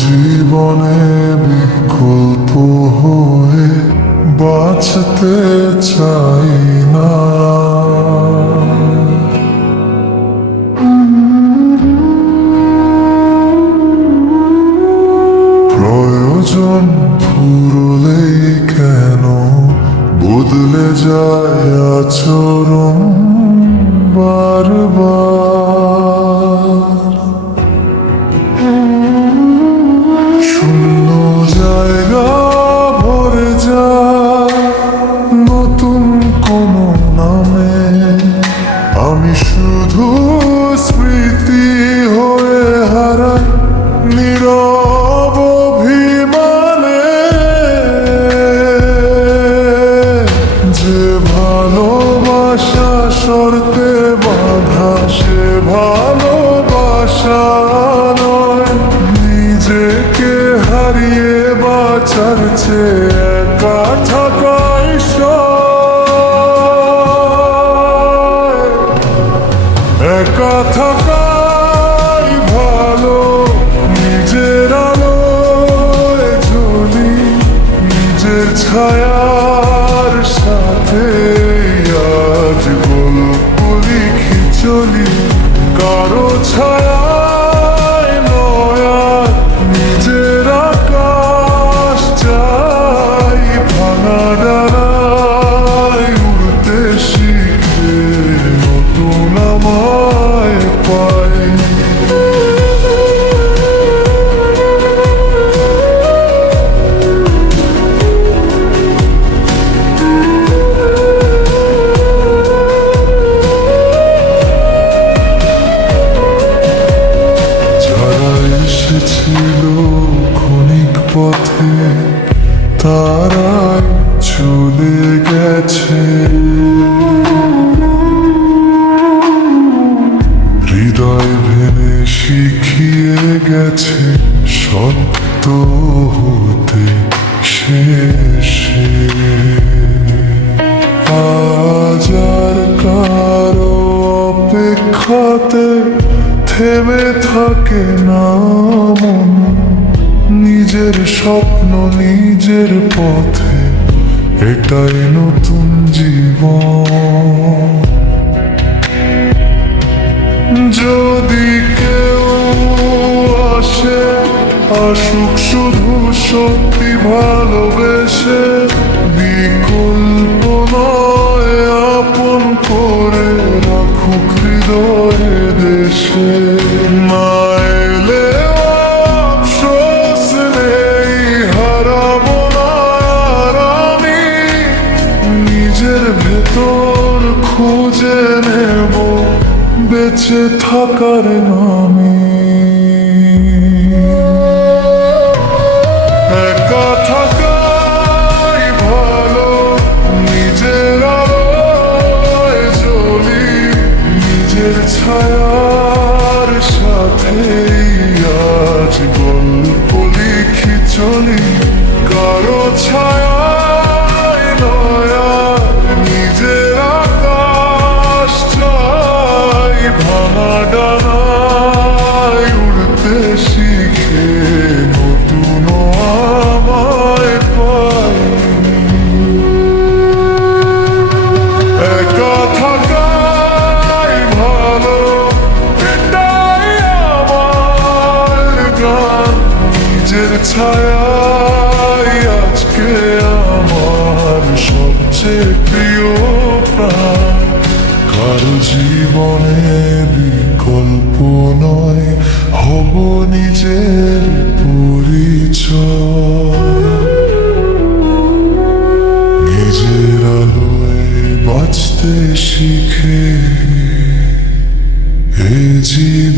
জীবনে বিকল্প হয়ে বাঁচতে চাই না। প্রয়োজন ফুরলেই কেন বদলে যায় আচরণ বারবার। শূন্য জায়গা ভরে যায় নতুন কোনো নামে, আমি শুধু স্মৃতি হয়ে হারাই নীরব অভিমানে। যে ভালোবাসা শর্তে বাঁধা সে ভালোবাসা নয়, নিজেকে হারিয়ে বাঁচার চেয়ে একা থাকাই সয়। একা থাকাই ভালো, নিজের আলোয় জ্বলি, নিজের ছায়ার সাথে আজ গল্প লিখি চলি। কারো ছায়ায় নয় আর নিজের আকাশ চাই, ভাঙা ডানায় উড়তে শিখে নতুন আমায় পাই। ছিল ক্ষণিক পথে তারাই চলে গেছে, হৃদয় ভেঙে শিখিয়ে গেছে সত্য হতে শেষে। আজ আর কারো অপেক্ষাতে থেমে থাকে না মন, নিজের স্বপ্ন নিজের পথে এটাই নতুন জীবন। যদি কেউ আসে আসুক শুধু সত্যি ভালোবেসে, বিকল্প নয় আপন করে রাখুক হৃদয়ে দেশে। না এলে আফসোস নেই, হারাবো না আর আমি, নিজের ভেতর খুঁজে নেব বেঁচে থাকার নামে। একা থাকাই ভালো, নিজের আলোয় জ্বলি, নিজের ছায়ার সাথে আজ গল্প লিখি চলি। কারো ছায়ায় নয় আর নিজের আকাশ চাই, ভাঙা ডানায় উড়তে শিখে নতুন আমায় পাই। একা থাকাই ভালো, এটাই আমার গান। নিজের ছায়াই আজকে আমার সবচেয়ে প্রিয় প্রাণ। কারো জীবনে বিকল্প নয়, হব নিজের পরিচয়। নিজের আলোয় বাঁচতে শিখে এ জীবন